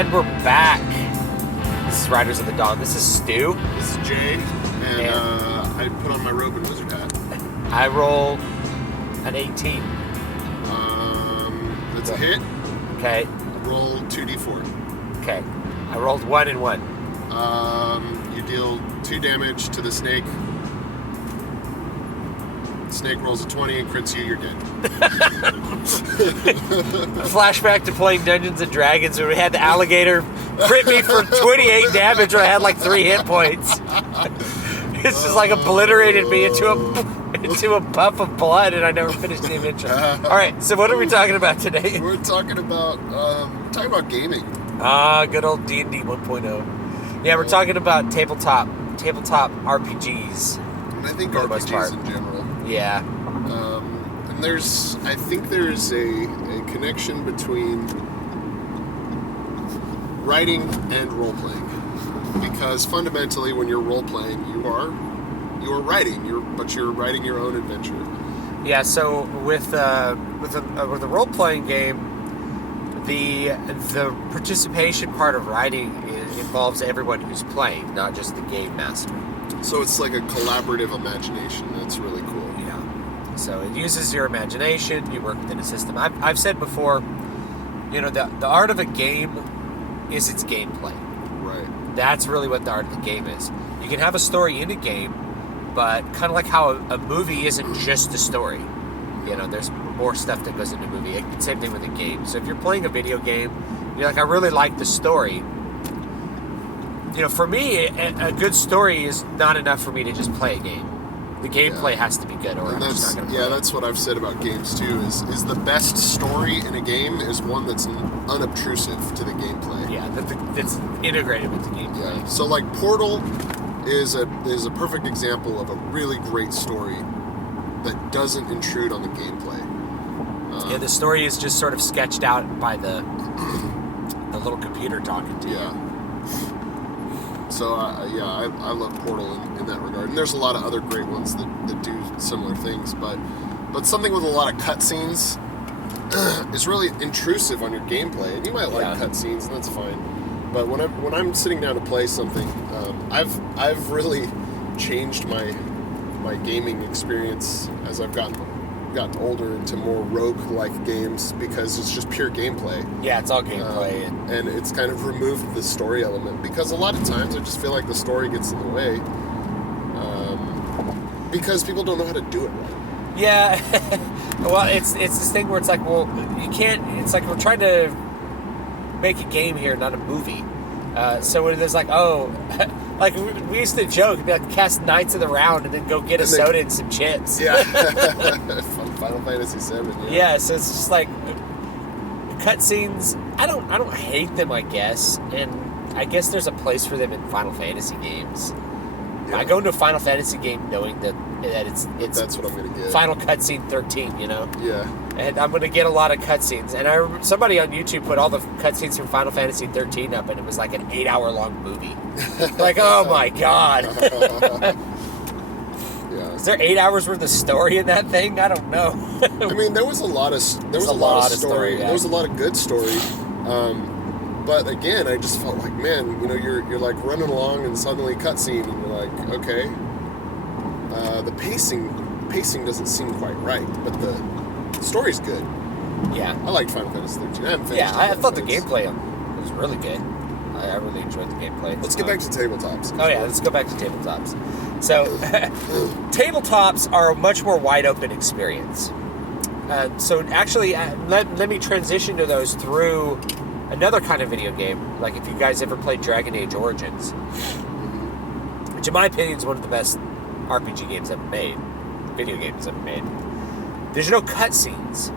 And we're back. This is Riders of the Dawn. This is Stu. This is Jay. And I put on my robe and wizard hat. I roll an 18. That's a hit. Okay. Roll 2d4. Okay. I rolled 1 and 1. You deal 2 damage to the snake. Snake rolls a 20 and crits you, you're dead. Flashback to playing Dungeons and Dragons where we had the alligator crit me for 28 damage when I had like 3 hit points. It's just like obliterated me into a puff of blood, and I never finished the adventure. All right, so what are we talking about today? We're talking about gaming. Good old D&D 1.0. Yeah, we're talking about tabletop RPGs. And I think for the most part. RPGs in general. Yeah. And I think there's a connection between writing and role playing, because fundamentally, when you're role playing, you are writing. But you're writing your own adventure. Yeah. So with a role playing game, the participation part of writing involves everyone who's playing, not just the game master. So it's like a collaborative imagination. That's really cool. Yeah. So it uses your imagination. You work within a system. I've said before, the art of a game is its gameplay. Right. That's really what the art of the game is. You can have a story in a game, but kind of like how a movie isn't just a story. There's more stuff that goes into a movie. Same thing with a game. So if you're playing a video game, you're like, I really like the story. For me, a good story is not enough for me to just play a game. The gameplay has to be good, or I'm just not going to play. Yeah, that's what I've said about games too. Is the best story in a game is one that's unobtrusive to the gameplay. Yeah, that's integrated with the gameplay. Yeah. So like Portal is a perfect example of a really great story that doesn't intrude on the gameplay. The story is just sort of sketched out by the little computer talking to you. Yeah. So, I love Portal in that regard. And there's a lot of other great ones that do similar things. But something with a lot of cutscenes is really intrusive on your gameplay. And you might like cutscenes, and that's fine. But when I'm sitting down to play something, I've really changed my gaming experience as I've gotten older into more rogue-like games, because it's just pure gameplay. Yeah, it's all gameplay. And it's kind of removed the story element, because a lot of times I just feel like the story gets in the way because people don't know how to do it right. Yeah. Well, it's this thing where it's like, well, you can't... It's like we're trying to make a game here, not a movie. So when there's like, like we used to joke, it'd be like cast Knights of the Round and then go get a soda and some chips. Yeah. Final Fantasy VII. Yeah, so it's just like cutscenes. I don't hate them, I guess, and I guess there's a place for them in Final Fantasy games. Yeah. I go into a Final Fantasy game knowing that it's that's what I'm gonna get. Final cutscene 13, Yeah. And I'm gonna get a lot of cutscenes. And I remember somebody on YouTube put all the cutscenes from Final Fantasy 13 up, and it was like an 8-hour-long movie. Like, oh my god. Yeah. Is there 8 hours worth of story in that thing? I don't know. I mean, there was a lot of story. Yeah. There was a lot of good story. But again, I just felt like, man, you're like running along and suddenly cutscene, and you're like, okay, the pacing doesn't seem quite right, but the story's good. Yeah, I liked Final Fantasy 13. I haven't finished. Yeah, I thought the gameplay was really good. I really enjoyed the gameplay. Let's get back to tabletops. Oh yeah, let's go back to tabletops. So, tabletops are a much more wide open experience. So actually, let me transition to those through another kind of video game. Like if you guys ever played Dragon Age Origins, which in my opinion is one of the best RPG games ever made, video games ever made. There's no cutscenes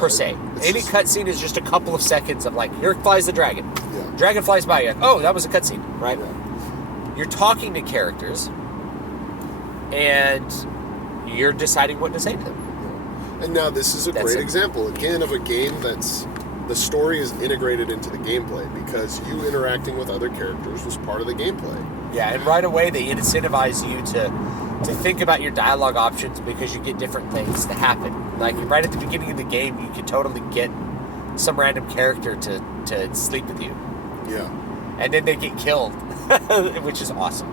per se. Any cutscene is just a couple of seconds of like, here flies the dragon. Yeah. Dragon flies by you. Oh, that was a cutscene, right? Yeah. You're talking to characters, and you're deciding what to say to them. Yeah. And now this is a great example, again, of a game that's the story is integrated into the gameplay, because you interacting with other characters was part of the gameplay. Yeah, and right away they incentivize you to think about your dialogue options, because you get different things to happen. Like right at the beginning of the game, you could totally get some random character to sleep with you. Yeah. And then they get killed, which is awesome.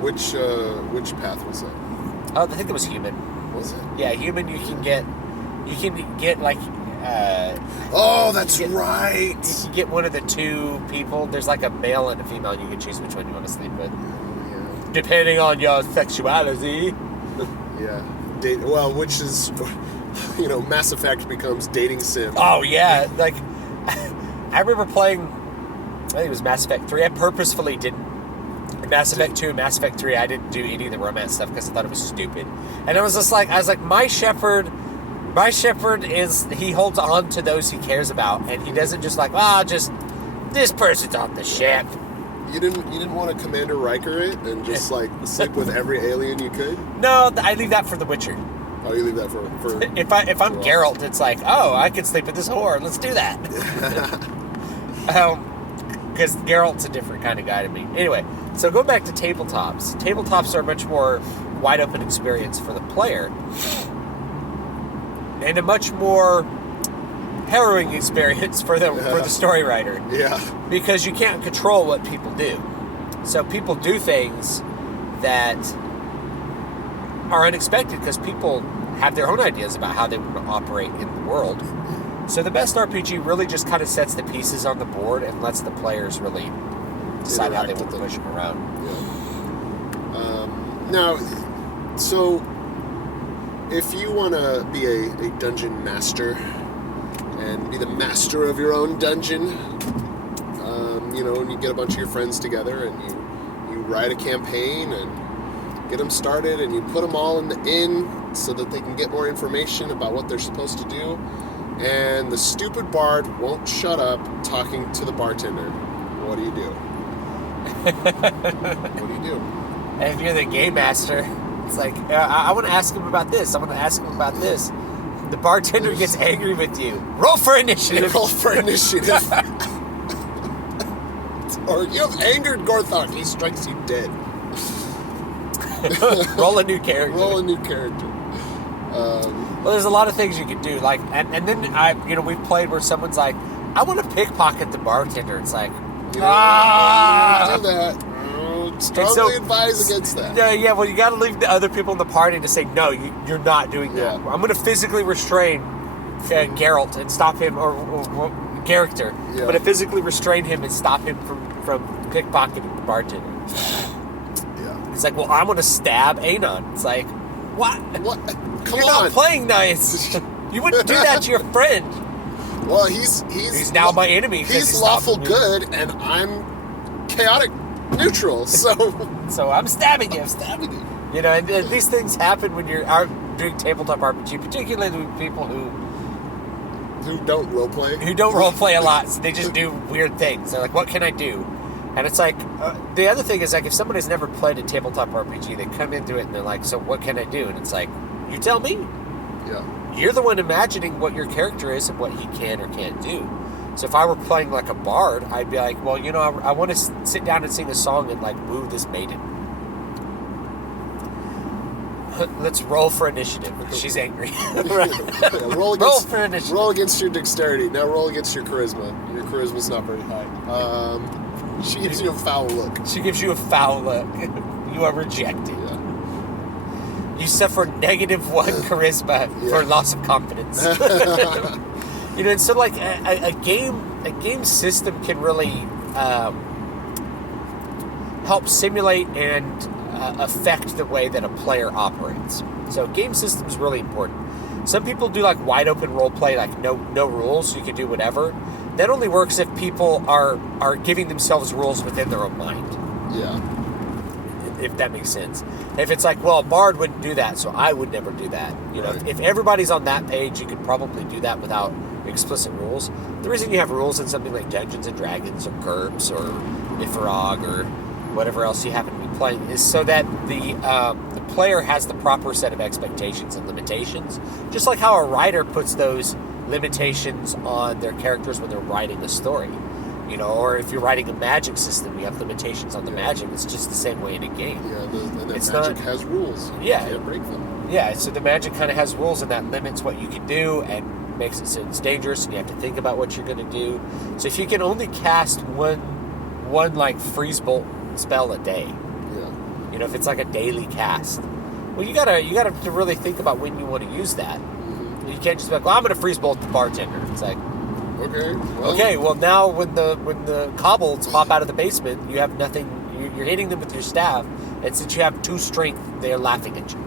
Which path was that? Oh, I think it was human. Was it? Yeah, human. You can get like. Oh, that's you right. can get one of the two people. There's like a male and a female. And you can choose which one you want to sleep with, Yeah. depending on your sexuality. Yeah. Which is, Mass Effect becomes dating sim. Oh yeah, like I remember playing. I think it was Mass Effect 3. I purposefully didn't. Mass Effect 2 and Mass Effect 3, I didn't do any of the romance stuff because I thought it was stupid. And I was like, my shepherd he holds on to those he cares about, and he doesn't just like, just this person's on the ship. You didn't want to Commander Riker it and just like sleep with every alien you could? No, I leave that for The Witcher. Oh, you leave that for if I'm Geralt, it's like, I could sleep with this whore. Let's do that. Because Geralt's a different kind of guy to me. Anyway, so go back to tabletops. Tabletops are a much more wide open experience for the player, and a much more harrowing experience for the story writer. Yeah. Because you can't control what people do. So people do things that are unexpected because people have their own ideas about how they want to operate in the world. So the best RPG really just kind of sets the pieces on the board and lets the players really decide how they want to push them around. Yeah. Now, so if you want to be a dungeon master and be the master of your own dungeon, and you get a bunch of your friends together and you write a campaign and get them started and you put them all in the inn so that they can get more information about what they're supposed to do. And the stupid bard won't shut up talking to the bartender. What do you do? What do you do? And if you're the game master, it's like, I want to ask him about this. I want to ask him about this. The bartender gets angry with you. Roll for initiative. Roll for initiative. Or you have angered Gorthok. He strikes you dead. Roll a new character. Roll a new character. Well, there's a lot of things you can do. Like, and then we've played where someone's like, I want to pickpocket the bartender. It's like, do that. Strongly advise against that. Yeah. Well, you got to leave the other people in the party to say, no, you're not doing that. Yeah. I'm going to physically restrain Geralt and stop him, or character. Yeah. I'm going to physically restrain him and stop him from pickpocketing the bartender. Yeah. It's like, well, I'm going to stab Anon. It's like, what? What? Come You're on. not playing nice. You wouldn't do that to your friend. Well, he's now my enemy. He's lawful good, and I'm chaotic neutral. So I'm stabbing him. you. And these things happen when you're out doing tabletop RPG, particularly with people who don't roleplay. Who don't roleplay a lot. So they just do weird things. They're like, what can I do? And it's like, the other thing is, like, if somebody's never played a tabletop RPG, they come into it and they're like, so what can I do? And it's like, you tell me. Yeah. You're the one imagining what your character is and what he can or can't do. So if I were playing like a bard, I'd be like, well, I want to sit down and sing a song and like woo this maiden. Let's roll for initiative. She's angry. roll for initiative. Roll against your dexterity. Now roll against your charisma. Your charisma's not very high. She gives you a foul look. She gives you a foul look. You are rejected. Yeah. You suffer -1 charisma for loss of confidence. And so like a game system can really help simulate and affect the way that a player operates. So game system is really important. Some people do like wide open role play, like no rules, so you can do whatever. That only works if people are giving themselves rules within their own mind. Yeah. If that makes sense. If it's like, well, a bard wouldn't do that, so I would never do that. Right. If everybody's on that page, you could probably do that without explicit rules. The reason you have rules in something like Dungeons and Dragons or GURPS or Ifrog or whatever else you happen to be playing is so that the player has the proper set of expectations and limitations. Just like how a writer puts those limitations on their characters when they're writing a story. Or if you're writing a magic system, you have limitations on the magic. It's just the same way in a game. Yeah, and that magic has rules. Yeah. You can't break them. Yeah, so the magic kind of has rules, and that limits what you can do, and makes it so it's dangerous, and you have to think about what you're going to do. So if you can only cast one like freeze bolt spell a day, Yeah. if it's like a daily cast, well, you gotta to really think about when you want to use that. Mm-hmm. You can't just be like, well, I'm going to freeze bolt the bartender. It's like, Okay. well, now when the kobolds pop out of the basement, you have nothing. You're hitting them with your staff, and since you have 2 strength, they're laughing at you.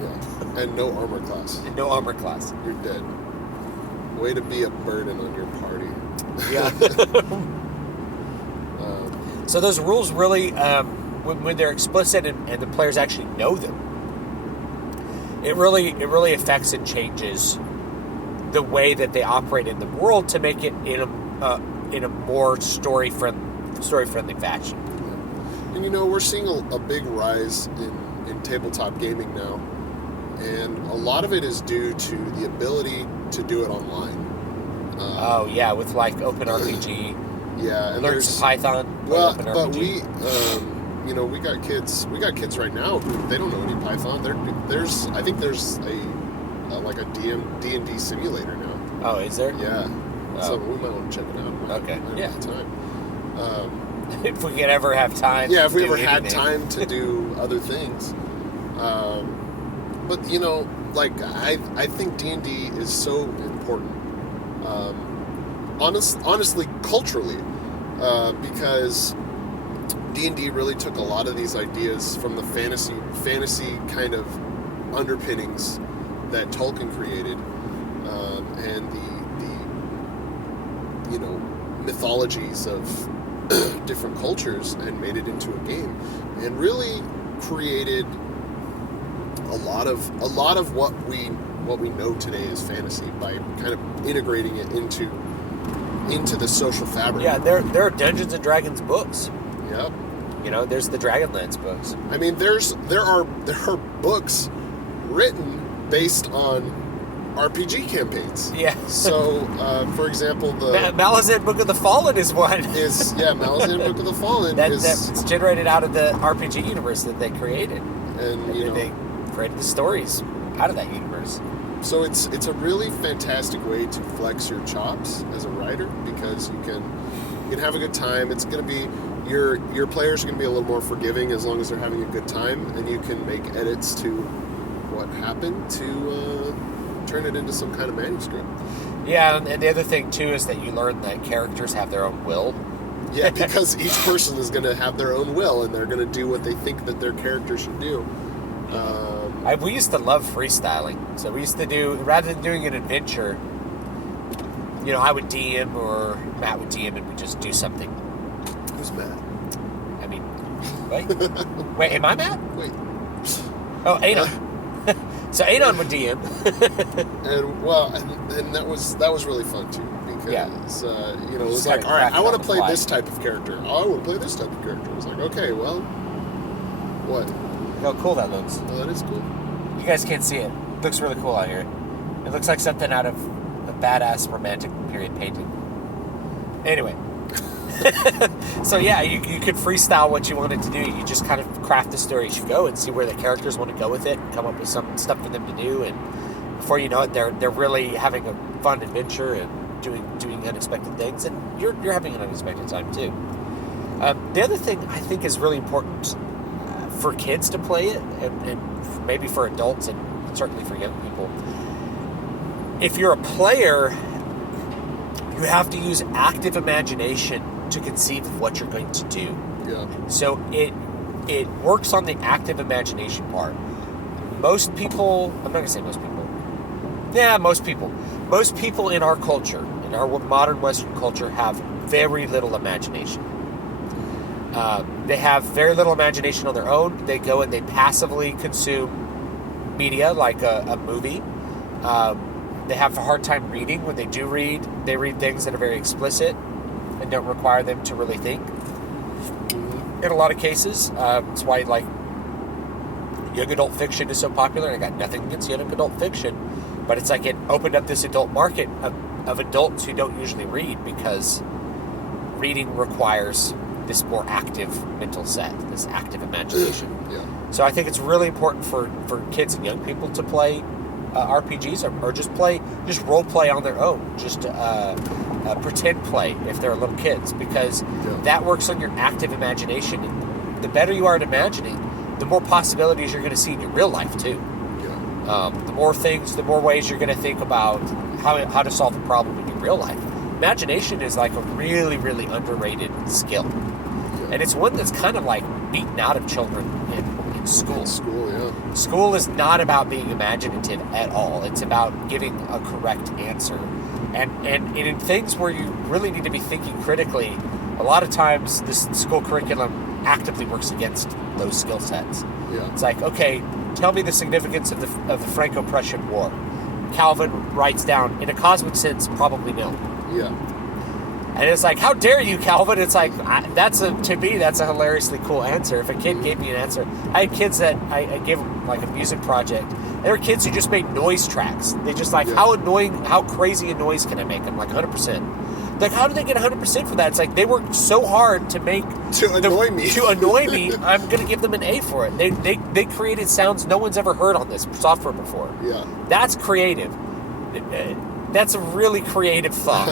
Yeah. And no armor class. And no armor class. You're dead. Way to be a burden on your party. Yeah. So those rules really, when they're explicit and the players actually know them, it really affects and changes the way that they operate in the world to make it in a more story friendly fashion. Yeah. And we're seeing a big rise in tabletop gaming now, and a lot of it is due to the ability to do it online. With like OpenRPG. Yeah, and learn some Python. Well, but we got kids. We got kids right now who they don't know any Python. There's a D&D simulator now. Oh, is there? Yeah. So we might want to check it out. Okay. Yeah. Time. If we could ever have time. Yeah, if we ever anything. had time to do other things. But I think D&D is so important. Honestly, culturally, because D&D really took a lot of these ideas from the fantasy kind of underpinnings that Tolkien created, and the mythologies of different cultures, and made it into a game, and really created a lot of what we know today as fantasy by kind of integrating it into the social fabric. Yeah, there are Dungeons and Dragons books. Yep. There's the Dragonlance books. I mean, there are books written based on RPG campaigns. Yeah. So, for example, the Malazan Book of the Fallen is one. Malazan Book of the Fallen that's generated out of the RPG universe that they created, and they created the stories out of that universe. So it's a really fantastic way to flex your chops as a writer, because you can have a good time. It's going to be your players are going to be a little more forgiving as long as they're having a good time, and you can make edits to what happened to turn it into some kind of manuscript. Yeah, and the other thing too is that you learn that characters have their own will. Yeah, because each person is going to have their own will, and they're going to do what they think that their character should do. We used to love freestyling. So we used to do, rather than doing an adventure, I would DM or Matt would DM, and we'd just do something. Who's Matt? I mean, wait, am I Matt? Wait. Oh, Anon. So Anon would DM. and that was really fun too, because it was like, all right, I want to play this type of character. Oh, I want to play this type of character. I was like, okay, well, what? How cool that looks. Oh, that is cool. You guys can't see it. It looks really cool out here. It looks like something out of a badass romantic period painting. Anyway. So yeah, you could freestyle what you wanted to do. You just kind of craft the story as you go and see where the characters want to go with it, and come up with some stuff for them to do, and before you know it, they're really having a fun adventure and doing unexpected things, and you're having an unexpected time too. The other thing I think is really important for kids to play it, and maybe for adults, and certainly for young people. If you're a player, you have to use active imagination to conceive of what you're going to do. Yeah. So it works on the active imagination part. Most people, I'm not going to say most people. Yeah, most people. Most people in our culture, in our modern Western culture, have very little imagination. They have very little imagination on their own. They go and they passively consume media like a movie. They have a hard time reading. When they do read, they read things that are very explicit and don't require them to really think. In a lot of cases, that's why young adult fiction is so popular. And I got nothing against young adult fiction, but it's like it opened up this adult market of adults who don't usually read, because reading requires this more active mental set, this active imagination. Yeah. So I think it's really important for kids and young people to play RPGs or just role play on their own, just pretend play if they're little kids, because that works on your active imagination. And the better you are at imagining, the more possibilities you're going to see in your real life too. The more ways you're going to think about how to solve a problem in your real life. Imagination is like a really, really underrated skill. And it's one that's kind of like beaten out of children in school. School is not about being imaginative at all. It's about giving a correct answer. And in things where you really need to be thinking critically, a lot of times this school curriculum actively works against those skill sets. It's like, okay, tell me the significance of the Franco-Prussian War. Calvin writes down, in a cosmic sense, probably no. And it's like, how dare you, Calvin? It's like, to me, that's a hilariously cool answer. If a kid gave me an answer, I had kids that I gave them like a music project. There were kids who just made noise tracks. They just like, how crazy a noise can I make? I'm like, 100%. Like, how did they get 100% for that? It's like, they worked so hard to annoy me. I'm going to give them an A for it. They created sounds no one's ever heard on this software before. That's creative. That's a really creative thought.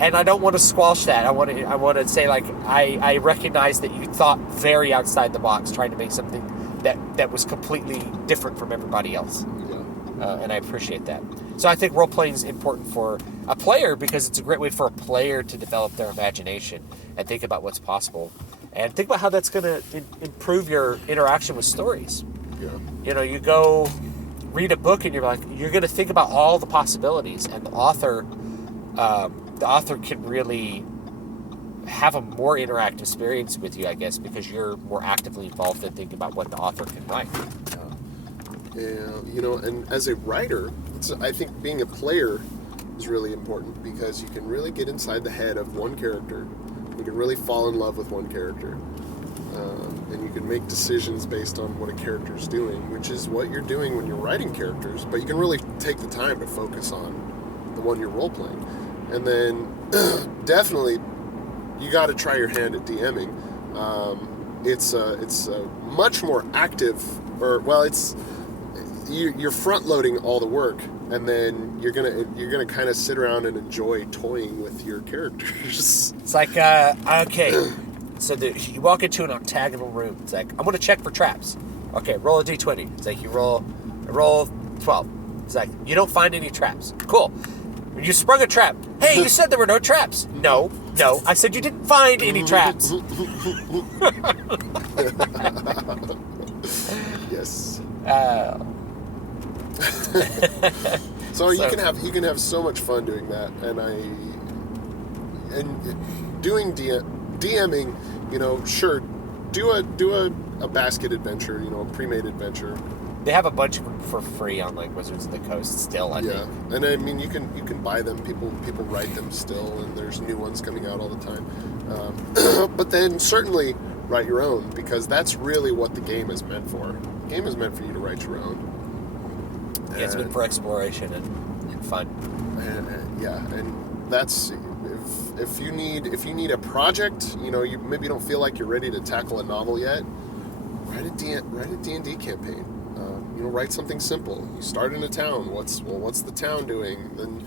And I don't want to squelch that. I want to say, like, I recognize that you thought very outside the box, trying to make something that was completely different from everybody else. And I appreciate that. So I think role-playing is important for a player because it's a great way for a player to develop their imagination and think about what's possible. And think about how that's going to improve your interaction with stories. You know, you go read a book and you're going to think about all the possibilities, and the author can really have a more interactive experience with you, I guess, because you're more actively involved in thinking about what the author can write. You know, and as a writer, I think being a player is really important because you can really get inside the head of one character. You can really fall in love with one character. And you can make decisions based on what a character is doing, which is what you're doing when you're writing characters, but you can really take the time to focus on the one you're role-playing. And then definitely you got to try your hand at DMing. It's much more active, you're front-loading all the work, and then you're gonna kind of sit around and enjoy toying with your characters. It's like, okay, so you walk into an octagonal room. It's like, I'm gonna check for traps. Okay, roll a d20. It's like you roll 12. It's like, you don't find any traps. Cool. You sprung a trap. Hey, you said there were no traps. No, I said you didn't find any traps. Yes. So you can have so much fun doing that, and doing DMing. You know, sure, do a basket adventure. You know, a pre-made adventure. They have a bunch of them for free on like Wizards of the Coast still. I think. And I mean you can buy them. People write them still, and there's new ones coming out all the time. But then certainly write your own, because that's really what the game is meant for. The game is meant for you to write your own. Yeah, it's meant for exploration and fun. And that's if you need a project, you know, you maybe don't feel like you're ready to tackle a novel yet. Write a D&D campaign. You know, write something simple. You start in a town. What's the town doing? Then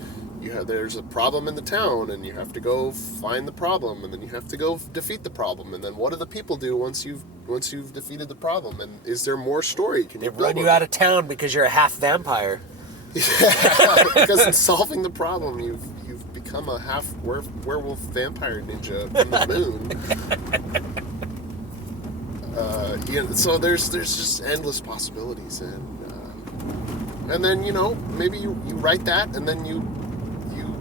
there's a problem in the town, and you have to go find the problem, and then you have to go defeat the problem, and then what do the people do once you've defeated the problem? And is there more story? Can they run you out of town because you're a half vampire? Yeah, because in solving the problem, you've become a half werewolf vampire ninja from the moon. So there's just endless possibilities, and then, you know, maybe you write that, and then you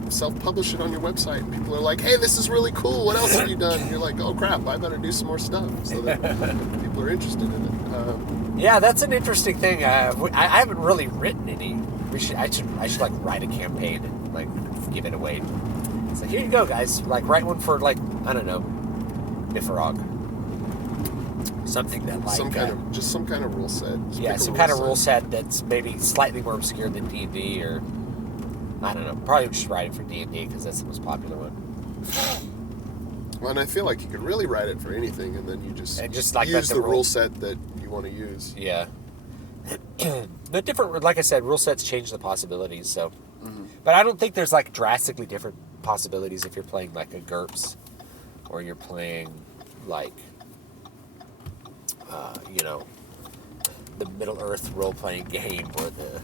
self-publish it on your website, and people are like, hey, this is really cool, what else have you done? And you're like, oh crap, I better do some more stuff, so that people are interested in it. Yeah, that's an interesting thing. I haven't really written any. I should like write a campaign and like give it away. It's like, here you go, guys. Like, write one for, like, I don't know, Nifirog. Something that, like, some kind of rule set. Some kind of rule set that's maybe slightly more obscure than D&D, or I don't know. Probably just write it for D&D because that's the most popular one. Well, and I feel like you could really write it for anything, and then you just like, use the rule set that you want to use. Yeah. The different, like I said, rule sets change the possibilities. So, Mm-hmm. but I don't think there's like drastically different possibilities if you're playing like a GURPS, or you're playing like, you know, the Middle Earth role-playing game, or the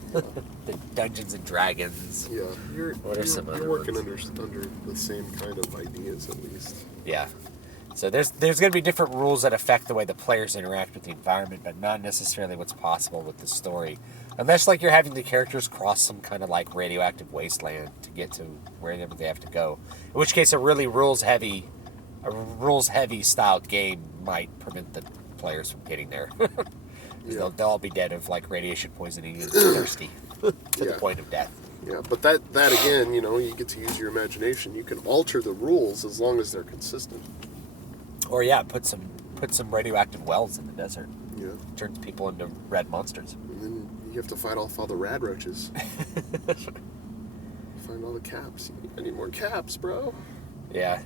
the Dungeons and Dragons. Yeah, you're Other working ones? under the same kind of ideas at least. Yeah. So there's going to be different rules that affect the way the players interact with the environment, but not necessarily what's possible with the story. Unless like you're having the characters cross some kind of like radioactive wasteland to get to wherever they have to go. In which case, a really rules heavy style game might prevent the players from getting there. Yeah. They'll all be dead of like radiation poisoning and thirsty to Yeah. the point of death. Yeah, but that again, you know, you get to use your imagination. You can alter the rules as long as they're consistent. Or yeah, put some radioactive wells in the desert. Yeah. Turns people into red monsters. And then you have to fight off all the rad roaches. Find all the caps. I need more caps, bro. Yeah.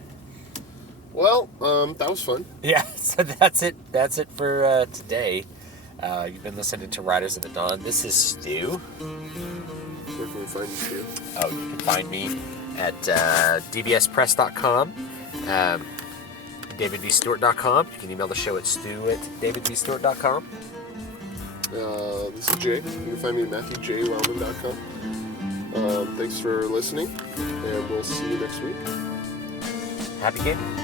Well, that was fun. Yeah, so that's it. That's it for today. You've been listening to Riders of the Dawn. This is Stu. Where can we find you, Stu? Oh, you can find me at dbspress.com, davidvstewart.com. You can email the show at stu@davidvstewart.com. This is Jay. You can find me at matthewjwellman.com. Thanks for listening, and we'll see you next week. Happy gaming.